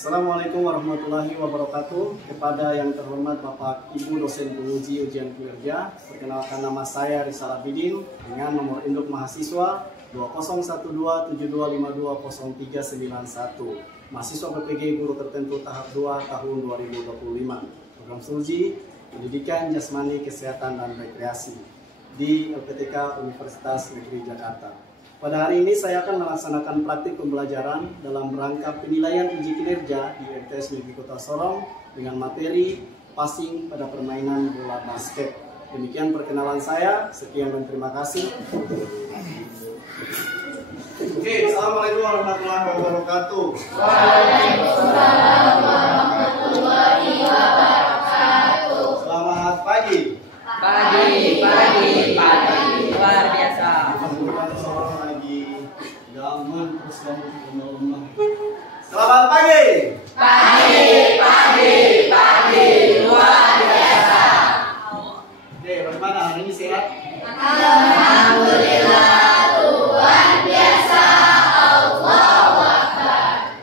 Assalamualaikum warahmatullahi wabarakatuh. Kepada yang terhormat Bapak Ibu dosen penguji ujian kinerja, perkenalkan nama saya Rizal Abidin dengan nomor induk mahasiswa 201272520391, mahasiswa PPG Guru Tertentu tahap 2 tahun 2025, program studi Pendidikan Jasmani, Kesehatan dan Rekreasi di LPTK Universitas Negeri Jakarta. Pada hari ini saya akan melaksanakan praktik pembelajaran dalam rangka penilaian uji kinerja di MTS Negeri Kota Sorong dengan materi passing pada permainan bola basket. Demikian perkenalan saya. Sekian dan terima kasih. Oke, Assalamualaikum warahmatullahi wabarakatuh. Waalaikumsalam warahmatullahi wabarakatuh. Selamat pagi. Pagi. Luar biasa. Selamat pagi. Pagi. Luar biasa. Oke, bagaimana hari ini sehat? Alhamdulillah luar biasa. Allahu Akbar.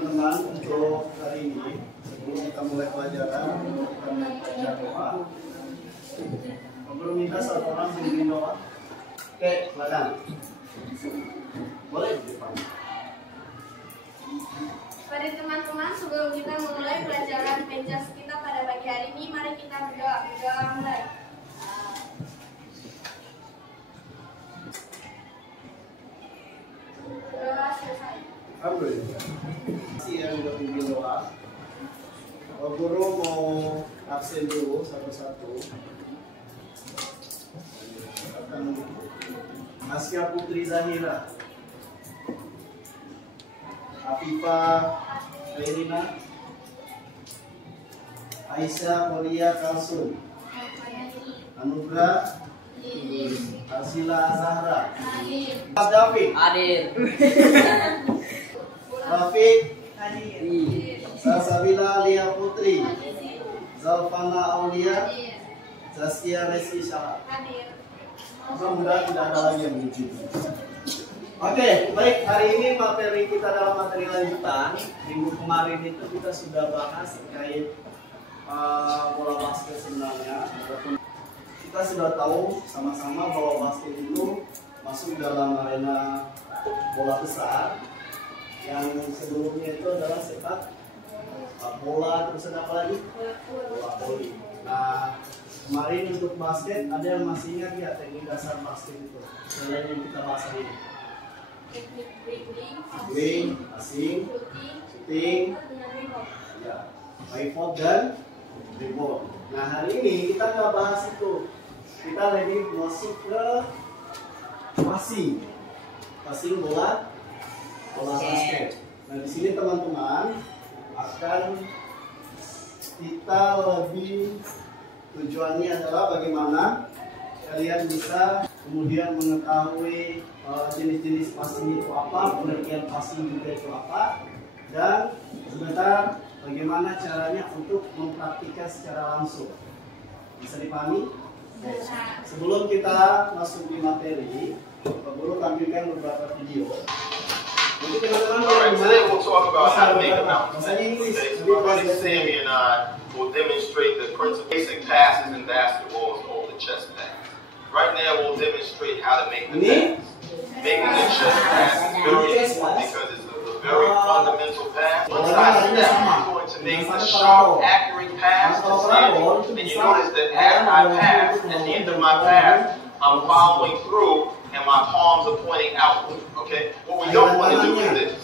Teman-teman, untuk hari ini sebelum kita mulai pelajaran, kita membaca doa. Perlu minta satu orang bimbing doa. Oke, silakan. Boleh di depan. Pada teman-teman, sebelum kita memulai pelajaran penjas kita pada pagi hari ini, mari kita berdoa. Berdoa mulai. Berdoa selesai. Alhamdulillah. Masih yang udah bimbing doa. Kalau guru mau absen dulu satu-satu. Asya Putri Zahira, Afifah Khairina, Aisyah Kolia Kalsum, Anugrah Arsila Zahra, Mas David Hadir. Rafiq Salsabila Lia Putri, Zalfana Aulia, Zaskia Resi Syah. Mudah-mudahan tidak ada lagi yang lucu. Oke, baik, hari ini materi kita dalam materi lanjutan. Minggu kemarin itu kita sudah bahas terkait bola basket sebenarnya. Kita sudah tahu sama-sama bahwa basket itu masuk dalam arena bola besar. Yang sebelumnya itu adalah sepak bola, terus ada apa lagi? Bola voli. Nah, kemarin untuk basket ada yang masih ingat ya teknik dasar basket itu selain yang kita bahas hari ini? Teknik Dribbling, passing, shooting, ya, pivot dan dribble. Nah, hari ini kita nggak bahas itu. Kita lagi masuk ke passing bola basket. Nah, di sini teman-teman akan kita lebih tujuannya adalah bagaimana kalian bisa kemudian mengetahui jenis-jenis passing itu apa, pengertian passing juga itu apa, dan sebentar bagaimana caranya untuk mempraktikkan secara langsung. Bisa dipahami? Sebelum kita masuk di materi, Pak Guru tampilkan beberapa video. Jadi teman-teman, alright, today we'll talk about how to make a mountain. Bahasa Inggris. Okay, so my buddy Sammy and I will demonstrate the basic passes in basketball is called the chest pass. Right now we'll demonstrate how to make the pass. Making the chest pass is very important because it's a very fundamental pass. Once I step, I'm going to make a sharp, accurate pass to Sammy. And you notice that as I pass, at the end of my pass, I'm following through and my palms are pointing outward. Okay? What we don't want to do is this.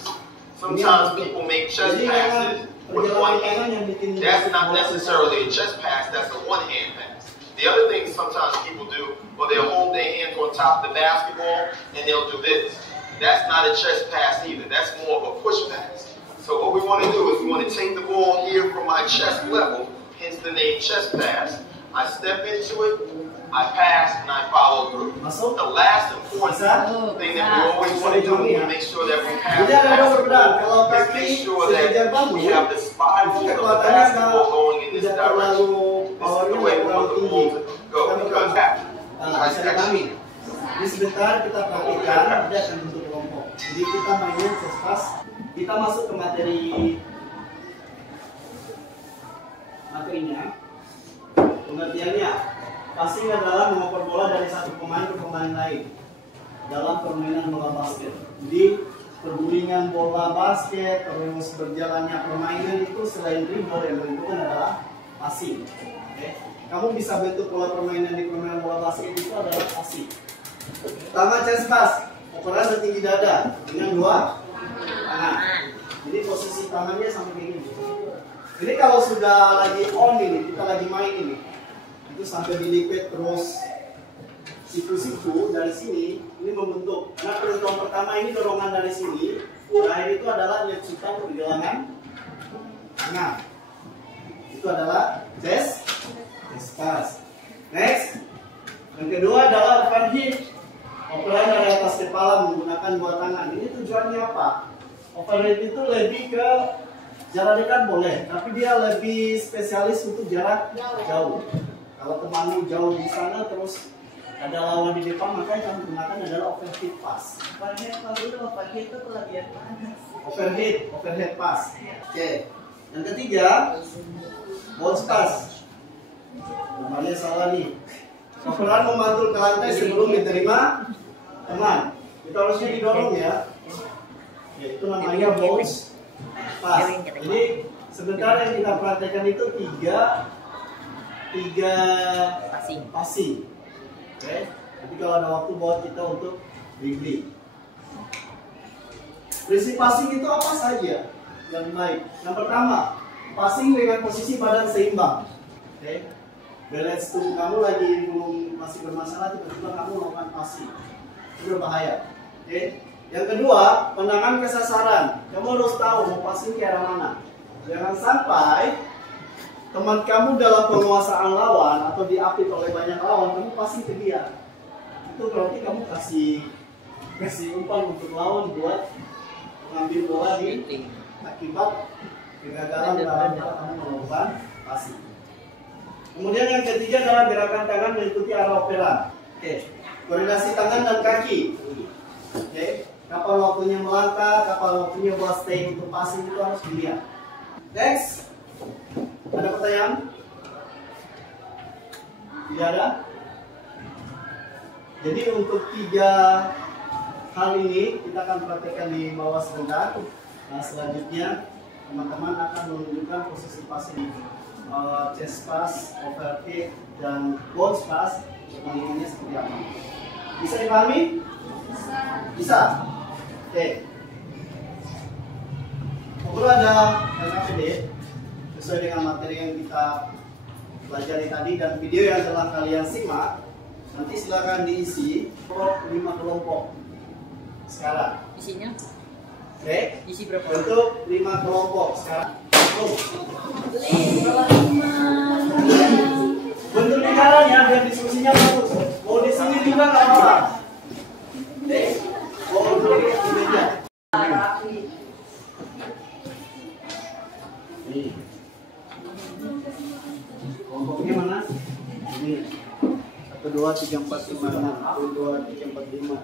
Sometimes people make chest passes with one hand. That's not necessarily a chest pass, that's a one-hand pass. The other thing sometimes people do, well, they'll hold their hands on top of the basketball and they'll do this. That's not a chest pass either. That's more of a push pass. So what we want to do is we want to take the ball here from my chest level, hence the name chest pass. I step into it, I pass, and I follow through. The last important thing that we always want to do is make sure that we pass the basketball is make sure that we have the spiral of the basketball going in this direction. This is the way we want the ball to go. Because actually, Jadi sebentar kita praktikkan, dia akan bentuk kelompok. Jadi kita mainin chest pass. kita masuk ke materinya. Pengertiannya, passing adalah mengoper bola dari satu pemain ke pemain lain dalam permainan bola basket. Jadi pergulingan bola basket, terus berjalannya permainan itu selain dribble yang menentukan adalah passing. Oke. Kamu bisa bentuk pola permainan di permainan bola basket itu adalah passing. Pertama, chest pass, operan setinggi dada dengan dua tangan. Jadi posisi tangannya sampai begini. Ini kalau sudah lagi on ini, kita lagi main ini, itu sampai dilipet terus siku-siku dari sini, ini membentuk. Karena perhitungan pertama ini dorongan dari sini, terakhir itu adalah lecutan pergelangan tangan. Itu adalah chest pass. Next, yang kedua adalah overhead. Operan dari atas kepala menggunakan dua tangan. Ini tujuannya apa? Overhead itu lebih ke jarak dekat boleh, tapi dia lebih spesialis untuk jarak jauh. Kalau temanmu jauh di sana terus ada lawan di depan, maka yang kamu gunakan adalah overhead pass. Overhead pass. Oke. Yang ketiga, bounce pass. Namanya salah nih. Operan memantul ke lantai sebelum diterima teman. Itu harusnya didorong ya. Itu namanya bounce pass. Jadi sebentar yang kita praktekkan itu tiga passing. Oke. Jadi kalau ada waktu buat kita untuk dribbling. Prinsip passing itu apa saja yang baik? Yang pertama, passing dengan posisi badan seimbang. Oke. Balance tubuh kamu lagi masih bermasalah, tiba-tiba kamu melakukan passing, itu berbahaya. Oke. Yang kedua, penanganan kesasaran. Kamu harus tahu mau passing ke arah mana. Jangan sampai teman kamu dalam penguasaan lawan atau diapit oleh banyak lawan, kamu passing ke dia. Itu berarti kamu kasih umpan untuk lawan buat mengambil bola di akibat kegagalan dalam kamu melakukan passing. Kemudian yang ketiga adalah gerakan tangan mengikuti arah operan. Oke. Koordinasi tangan dan kaki. Oke. Kapan waktunya melangkah, kapan waktunya buat stay untuk passing itu harus dilihat. Next. Ada pertanyaan? Tidak ada? Jadi untuk tiga hal ini kita akan praktekkan di bawah sebentar. Nah, selanjutnya teman-teman akan menunjukkan posisi passing. Chest pass, overhead, dan bounce pass permainannya seperti apa? Bisa dipahami? Bisa. Oke. Perlu ada LKPD sesuai dengan materi yang kita pelajari tadi dan video yang telah kalian simak. Nanti silakan diisi 5 kelompok sekarang. Isinya? Oke. Isi berapa? Untuk 5 kelompok sekarang. Bentuk negaranya biar diskusinya bagus. Mau di sini juga nggak apa-apa. Mau di meja. Ini. Kelompoknya mana? Ini. 1, 2, 3, 4, 5, 6. 1, 2, 3, 4, 5.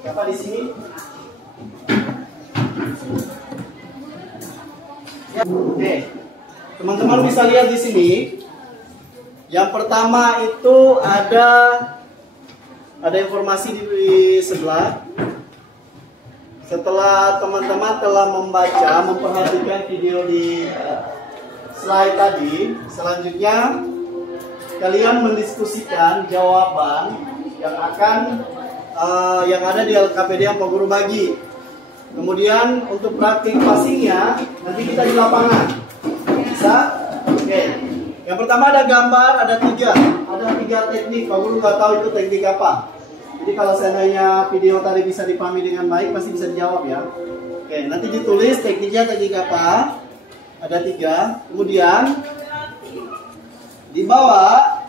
Siapa di sini? Oke, teman-teman bisa lihat di sini. Yang pertama itu ada informasi di sebelah. Setelah teman-teman telah membaca, memperhatikan video di slide tadi, selanjutnya kalian mendiskusikan jawaban yang ada di LKPD yang Pak Guru bagi. Kemudian untuk praktik passingnya nanti kita di lapangan. Bisa? Oke. Yang pertama ada gambar, ada tiga teknik. Pak Guru nggak tahu itu teknik apa. Jadi kalau seandainya video tadi bisa dipahami dengan baik, pasti bisa dijawab ya. Oke, nanti ditulis tekniknya teknik apa. Ada 3. Kemudian di bawah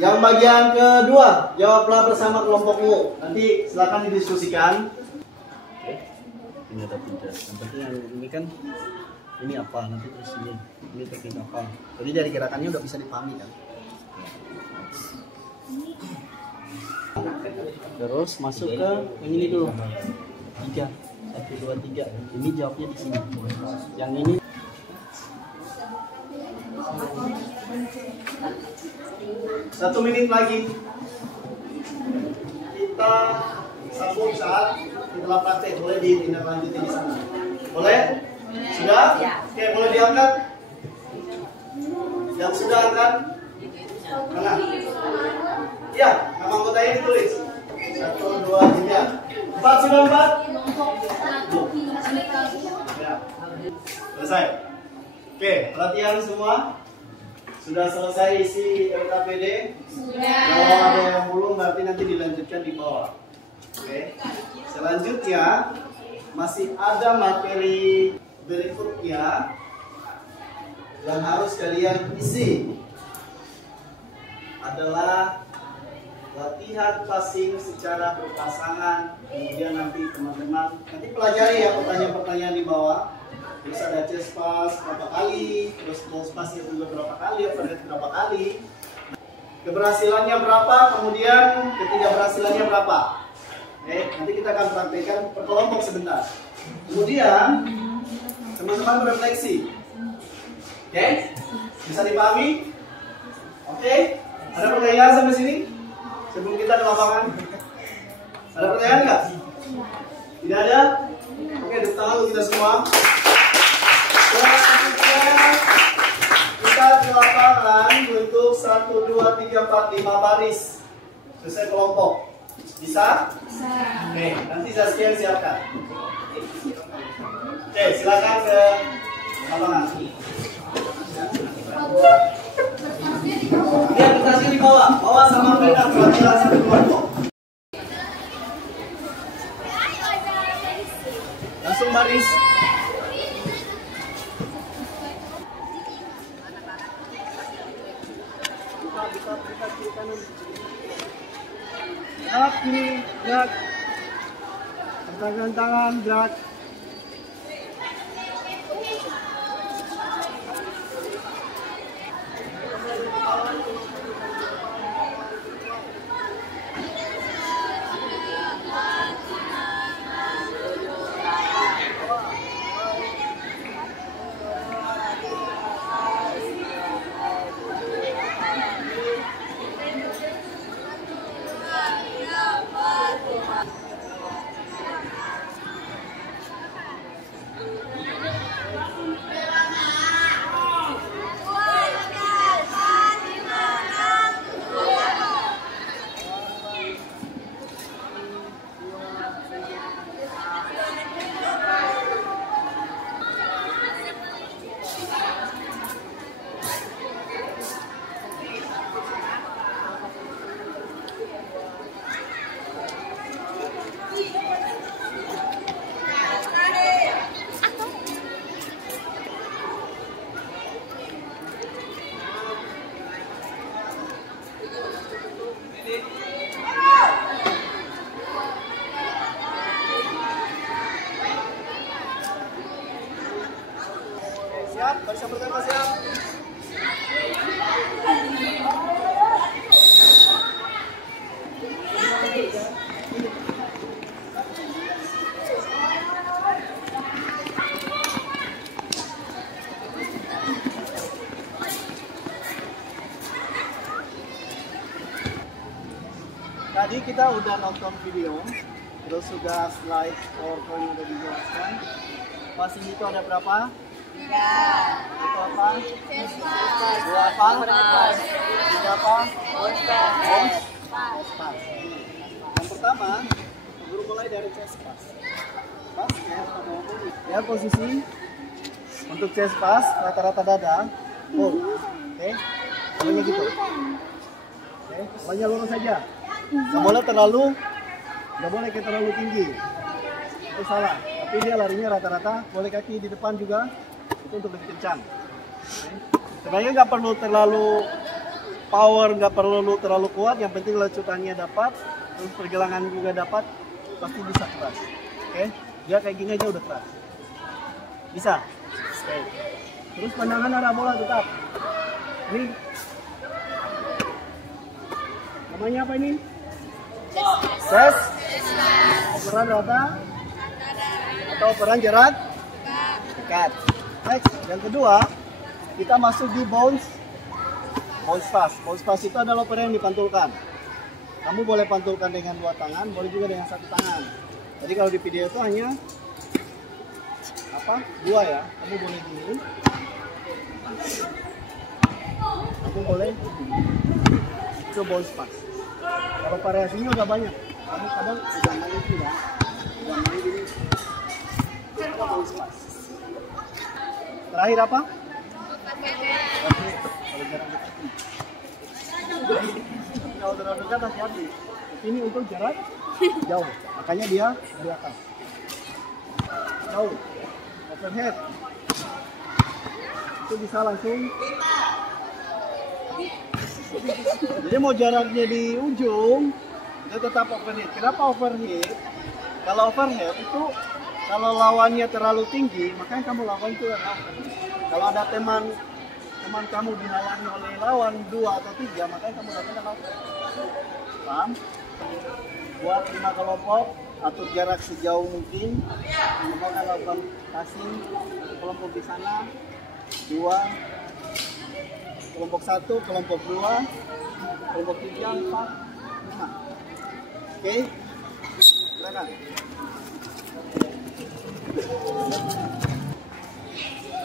yang bagian kedua, jawablah bersama kelompokmu. Nanti silakan didiskusikan. Oke. Ini ada 3. Yang penting ini kan ini apa? Nanti terus ini teknik apa? Jadi dari gerakannya udah bisa dipahami kan? Terus masuk ke yang ini dulu. 3. 1, 2, 3. Ini jawabnya di sini. Yang ini. Satu menit lagi. Kita sambung saat setelah praktek. Boleh ditindaklanjuti di sana. Boleh? Sudah? Oke, boleh diangkat. Yang sudah angkat. Mana? Ya, nama anggotanya ditulis. 1, 2, 3. 4 sudah 4? Ya. Selesai. Oke, pelatihan semua. Sudah selesai isi LKPD? Sudah. Kalau ada yang belum berarti nanti dilanjutkan di bawah. Oke. Selanjutnya masih ada materi berikutnya yang harus kalian isi. Adalah latihan passing secara berpasangan. Kemudian nanti teman-teman nanti pelajari ya pertanyaan-pertanyaan di bawah. Terus ada chest pass berapa kali, terus close pass juga berapa kali, overhead berapa kali, keberhasilannya berapa, kemudian ketidakberhasilannya berapa. Oke, nanti kita akan praktekkan per kelompok sebentar. Kemudian teman-teman berefleksi. Oke, bisa dipahami? Oke, ada pertanyaan sampai sini? Sebelum kita ke lapangan, ada pertanyaan nggak? Tidak ada? Oke, tepuk tangan untuk kita semua. Selanjutnya kita di lapangan bentuk 1, 2, 3, 4, 5 baris sesuai kelompok. Bisa? Bisa. Oke, nanti Zaskia siapkan. Oke, silakan ke lapangan. Lihat kertasnya di bawah. Bawa sama mereka perhatian satu kelompok. Langsung baris. Kita kiri kanan. Gerak kiri, gerak. Tangan, gerak. Siap, barisan pertama siap. Tadi kita udah nonton video, terus sudah slide PowerPoint udah dijelaskan. Passing itu ada berapa? 3. Itu apa? Chest pass. 2 apa? Pass. 3 apa? Chest pass. Yang pertama, guru mulai dari chest pass. Pass ya posisi untuk chest pass rata-rata dada. Oke. Pokoknya gitu. Oke, pokoknya lurus saja. Nggak boleh terlalu tinggi. Itu salah. Tapi dia larinya rata-rata, boleh kaki di depan juga. Itu untuk lebih kencang. Sebenarnya nggak perlu terlalu power, nggak perlu terlalu kuat. Yang penting lecutannya dapat, terus pergelangan juga dapat, pasti bisa keras. Oke, dia kayak gini aja udah keras. Bisa. Oke. Terus pandangan arah bola tetap. Ini namanya apa ini? Tes. Operan rata atau operan jarak dekat. Next, yang kedua kita masuk di bounce pass. Bounce pass itu adalah operan yang dipantulkan. Kamu boleh pantulkan dengan 2 tangan, boleh juga dengan 1 tangan. Jadi kalau di video itu hanya 2 ya. Kamu boleh gini. Kamu boleh itu bounce pass. Kalau variasinya udah banyak. Kamu kadang udah main itu ya. Udah main gini. Itu bounce pass. Terakhir apa? Kalau terlalu dekat hati-hati. Ini untuk jarak jauh. Makanya dia di atas. Jauh. Overhead. Itu bisa langsung. Jadi mau jaraknya di ujung, dia tetap overhead. Kenapa overhead? Kalau overhead itu kalau lawannya terlalu tinggi, makanya kamu lawan itu yang overhead. Kalau ada teman kamu dihalangi oleh lawan 2 atau 3, makanya kamu lakukan overhead. Paham? Buat 5 kelompok, atur jarak sejauh mungkin. Kemudian lakukan passing, kelompok di sana 2, kelompok 1, kelompok 2, kelompok 3, 4, 5. Oke, silakan.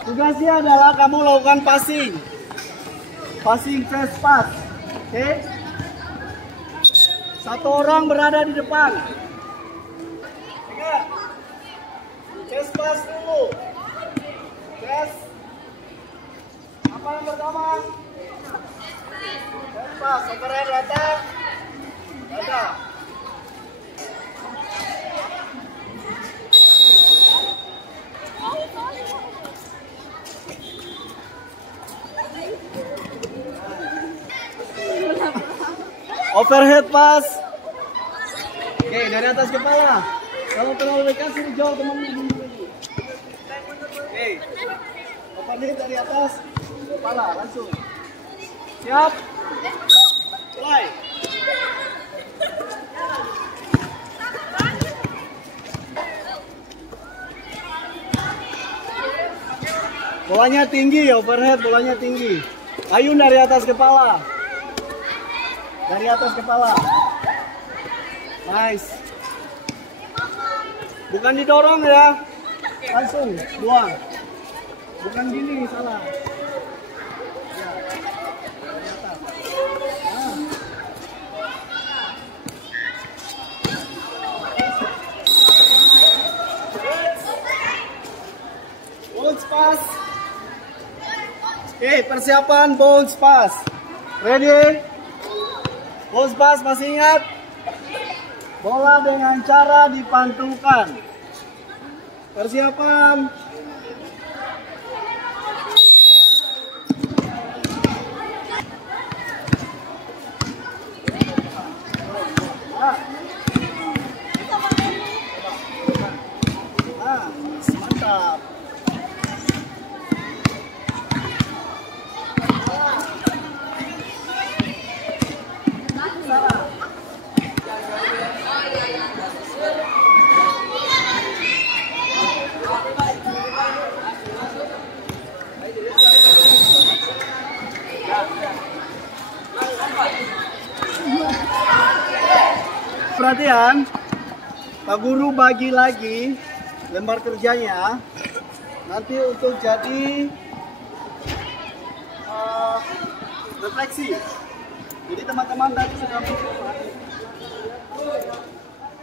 Tugasnya adalah kamu lakukan passing chest pass. Oke, 1 orang berada di depan. Ingat, chest pass dulu. Chest. Apa yang pertama? Chest pass, operan rata. Dada. Overhead pass. Oke, dari atas kepala. Kalau terlalu dekat suruh jauh teman-teman. Oke. Overhead dari atas kepala langsung. Siap. Mulai. Bolanya tinggi, overhead bolanya tinggi. Ayun dari atas kepala. Dari atas kepala. Nice. Bukan didorong ya. Langsung buang. Bukan gini, salah. Ya. Dari atas. Nah. Bounce pass. Oke, persiapan bounce pass. Ready? Bounce pass, masih ingat? Bola dengan cara dipantulkan. Persiapan. Mantap. Perhatian, Pak Guru bagi lagi lembar kerjanya nanti untuk jadi refleksi. Jadi teman-teman tadi sudah mencoba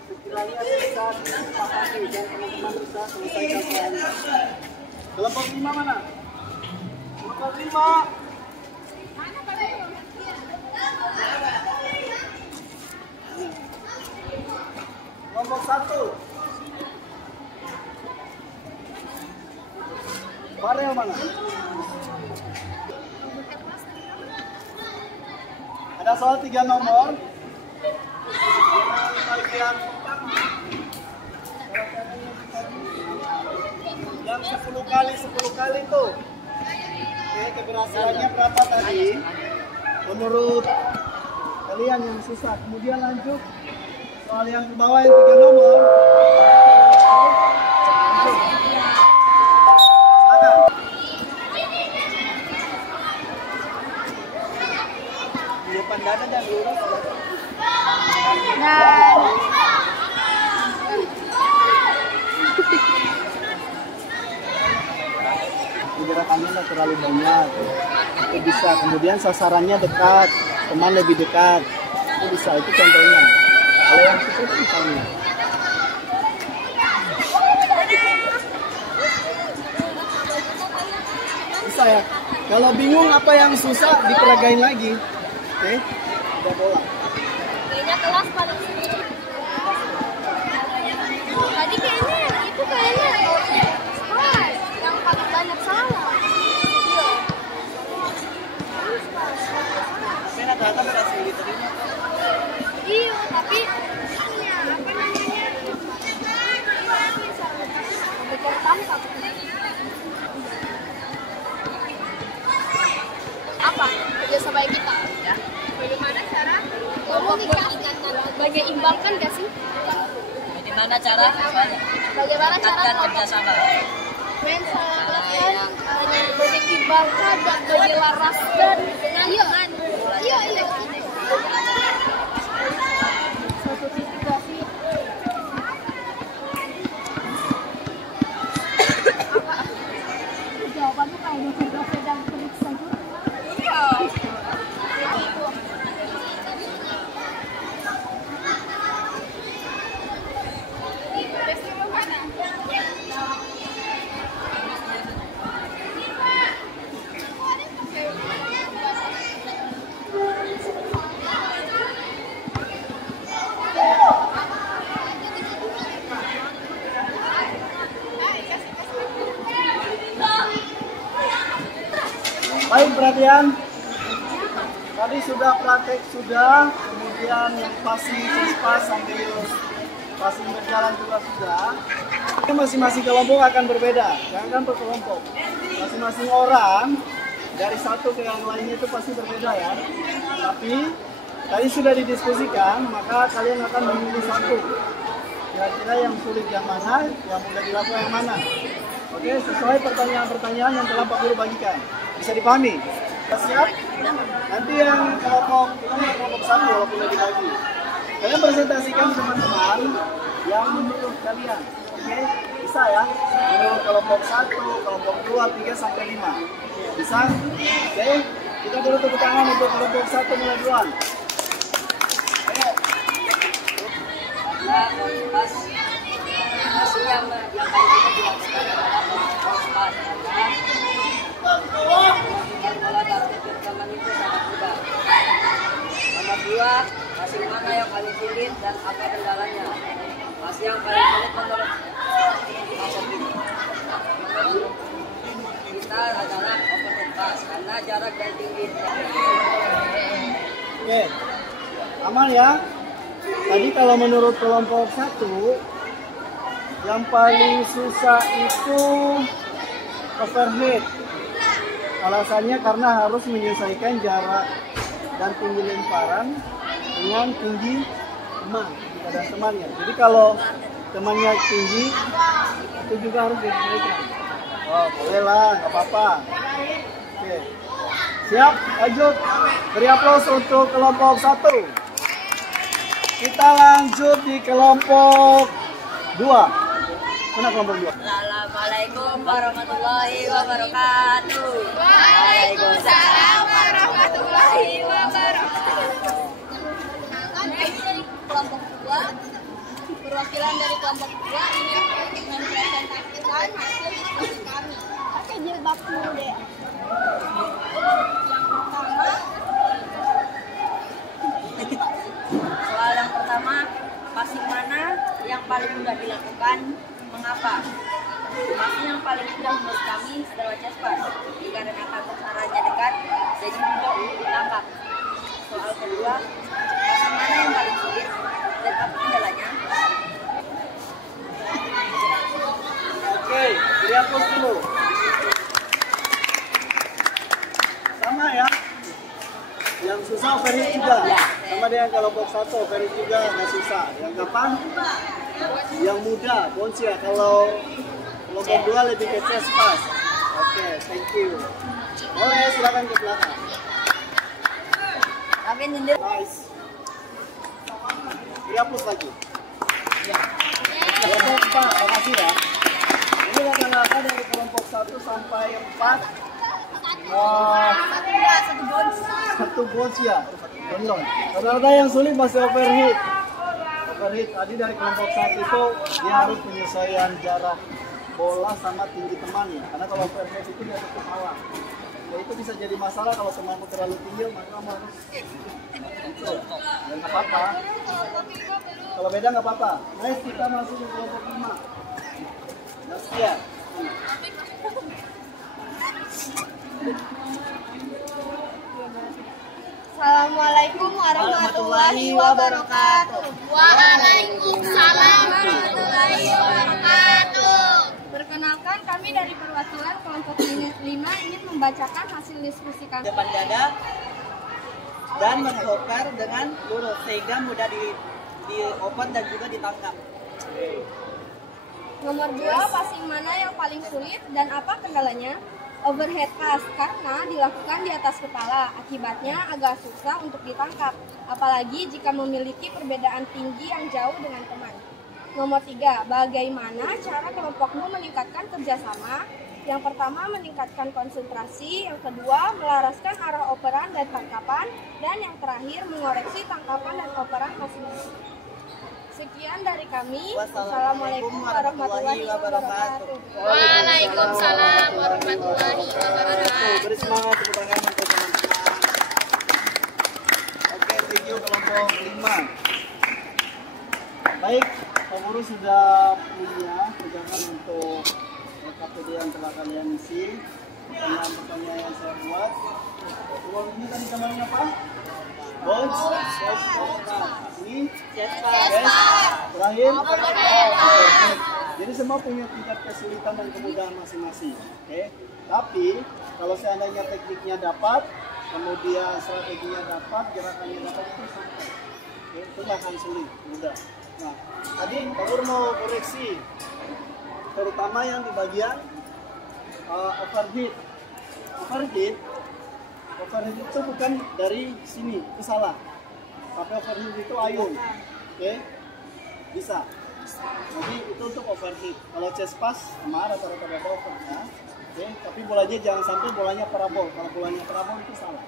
sekiranya bisa disepakati dan teman-teman bisa selesaikan soalnya. Kelompok 5 mana? Kelompok 5. Kelompok 1. Farel mana? Ada soal 3 nomor. Bagian pertama. Yang 10 kali tuh. Oke, keberhasilannya berapa tadi? Menurut kalian yang susah. Kemudian lanjut Soal yang ke bawah yang 3 nomor. Silakan. Di depan dada dan lurus. Gerakannya nggak terlalu banyak, itu bisa. Kemudian sasarannya dekat, teman lebih dekat, itu bisa. Itu contohnya. Kalau yang susah itu misalnya. Bisa ya. Kalau bingung apa yang susah diperagain lagi. Oke, udah bola. Kayaknya kelas paling sedikit. Tadi kayaknya itu kayaknya kelas yang paling banyak salah. Saya rata-rata berhasil diterima. Iya, tapi ya, apa namanya? Bikin tangkap. Apa? Kerja sama kita. Ya. Bagaimana cara membuktikan bagaimana gak sih? Bagaimana cara? Bagaimana cara kerjasama? mensalahkan mengimbangkan dan menyelaraskan dengan iya suatu situasi jawabannya kayak dokter sedang periksa juga. Iya. Baik, perhatian. Tadi sudah praktek sudah, kemudian yang passing cispas sambil passing berjalan juga sudah. Masing-masing kelompok akan berbeda, jangan per kelompok. Masing-masing orang dari satu ke yang lainnya itu pasti berbeda ya. Tapi tadi sudah didiskusikan, maka kalian akan memilih satu. Kira-kira yang sulit yang mana, yang mudah dilakukan yang mana. Oke, sesuai pertanyaan-pertanyaan yang telah Pak Guru bagikan. Bisa dipahami? Siap? Nanti yang kelompok satu walaupun udah dibagi. Kalian presentasikan teman-teman yang menurut kalian. Oke? Bisa ya? Menurut kelompok 1, kelompok 2, 3, sampai 5. Bisa? Oke? Kita dulu tepuk tangan untuk kelompok 1 mulai duluan. Ayo. Yang paling kita dilakukan adalah pas Nomor 2, masing mana yang paling sulit dan apa kendalanya. Masih yang paling sulit menurut kita adalah overhead pass karena jarak dan tinggi. Oke, aman ya. Tadi kalau menurut kelompok 1, yang paling susah itu overhead. Alasannya karena harus menyesuaikan jarak dan tinggi lemparan dengan tinggi teman dan temannya. Jadi kalau temannya tinggi, itu juga harus disesuaikan. Oh, boleh lah, nggak apa-apa. Oke, siap, lanjut. Beri aplaus untuk kelompok 1. Kita lanjut di kelompok 2. Mana kelompok 2? Assalamualaikum warahmatullahi wabarakatuh. Waalaikumsalam warahmatullahi wabarakatuh. Kelompok 2, perwakilan dari kelompok 2 ini mempresentasikan hasil diskusi kami. Pakai jilbab dulu deh. Yang pertama, Soal yang pertama, passing mana yang paling mudah dilakukan? Mengapa? Passing yang paling mudah menurut kami adalah chest pass, dikarenakan sasarannya dekat, jadi mudah untuk ditangkap. Soal kedua, passing mana yang paling sulit dan apa kendalanya? Oke, beri aplaus dulu. Sama ya. Yang susah overhead juga. Sama dengan kelompok 1, Ferry juga nggak susah. Yang kapan? Yang muda, Bonsia. Kalau kelompok 2 lebih ke chest pass. Oke, thank you. Boleh, silakan ke belakang. Tapi nyindir. Nice. Dihapus lagi. Kelompok 4, makasih ya. Ini rata-rata dari kelompok 1 sampai 4. Satu bounce ya. Belum. Rata-rata yang sulit masih overheat. Overheat tadi dari kelompok 1 itu dia harus penyesuaian jarak bola sama tinggi temannya. Karena kalau overheat itu dia tetap kalah. Ya, itu bisa jadi masalah kalau temanmu terlalu tinggi, maka kamu harus dan nggak apa-apa. Kalau beda nggak apa-apa. Nice, kita masuk ke kelompok 5. Nastia. Assalamualaikum warahmatullahi wabarakatuh. Waalaikumsalam warahmatullahi wabarakatuh. Perkenalkan, kami dari perwakilan kelompok 5 ingin membacakan hasil diskusi kami. Depan dada dan menghoker dengan lurus sehingga mudah diopen dan juga ditangkap. Nomor 2, passing mana yang paling sulit dan apa kendalanya? Overhead pass karena dilakukan di atas kepala, akibatnya agak susah untuk ditangkap, apalagi jika memiliki perbedaan tinggi yang jauh dengan teman. Nomor 3, bagaimana cara kelompokmu meningkatkan kerjasama? Yang pertama, meningkatkan konsentrasi, yang kedua, melaraskan arah operan dan tangkapan, dan yang terakhir, mengoreksi tangkapan dan operan masing-masing. Sekian dari kami. Wassalamualaikum warahmatullahi wabarakatuh. Waalaikumsalam warahmatullahi wabarakatuh. Beri semangat tepuk tangan untuk teman-teman. Oke, thank you kelompok 5. Baik, Pak Guru sudah punya pegangan untuk KPD yang telah kalian isi. Pertanyaan-pertanyaan yang saya buat. Uang ini tadi namanya apa? Bounce, ini terakhir. Jadi semua punya tingkat kesulitan dan kemudahan masing-masing. Oke. Tapi kalau seandainya tekniknya dapat, kemudian strateginya dapat, gerakannya dapat, itu sampai. Oke, itu nggak akan sulit, mudah. Nah, tadi Pak Guru mau koreksi, terutama yang di bagian overheat. Overheat itu bukan dari sini, itu salah. Tapi overheat itu ayun. Oke? Bisa. Jadi itu untuk overheat. Kalau chest pass sama rata-rata ada over ya. Oke, tapi bolanya jangan sampai bolanya parabol. Kalau bolanya parabol itu salah.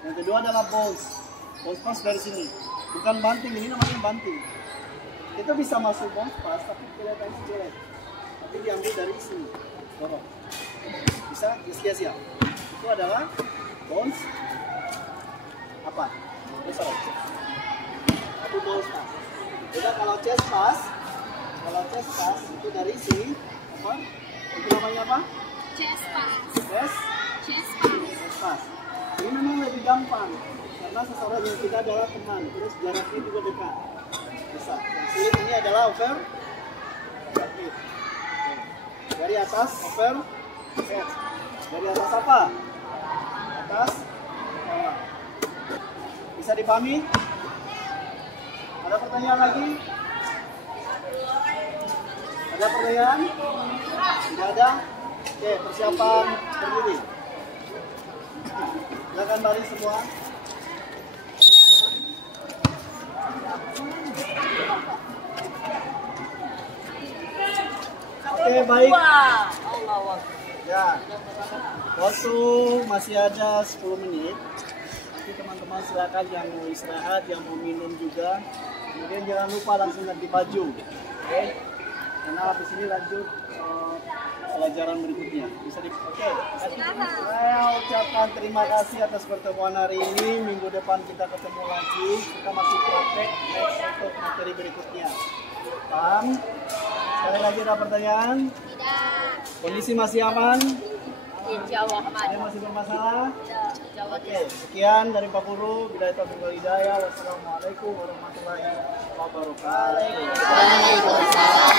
Yang kedua adalah bounce. Bounce pass dari sini. Bukan banting, ini namanya banting. Itu bisa masuk bounce pass tapi kelihatannya jelek. Tapi diambil dari sini. Dorong. Bisa sia-sia. Itu adalah bounce apa? Besar. Itu bounce pass. Jadi kalau chest pass itu dari sini apa? Itu namanya apa? Chest pass. Chest pass. Ini memang lebih gampang karena seseorang yang kita adalah teman, terus jaraknya juga dekat. Bisa. Yang sulit ini adalah overheat. Dari atas overhead. Dari atas apa? Atas bawah. Bisa dipahami? Ada pertanyaan lagi? Ada pertanyaan? Tidak ada? Oke, persiapan berdiri. Silakan baris semua. Oke, baik. Ya, waktu masih ada 10 menit. Nanti teman-teman silakan yang mau istirahat, yang mau minum juga. Kemudian jangan lupa langsung ganti baju. Oke? Karena habis ini lanjut pelajaran berikutnya. Bisa Oke. Saya ucapkan terima kasih atas pertemuan hari ini. Minggu depan kita ketemu lagi. Kita masih praktek next untuk materi berikutnya. Paham? Sekali lagi ada pertanyaan? Tidak. Kondisi masih aman? Insya Allah aman. Ada masih bermasalah? Oke, sekian dari Pak Guru. Bila itu adalah hidayah. Wassalamualaikum warahmatullahi wabarakatuh. Waalaikumsalam.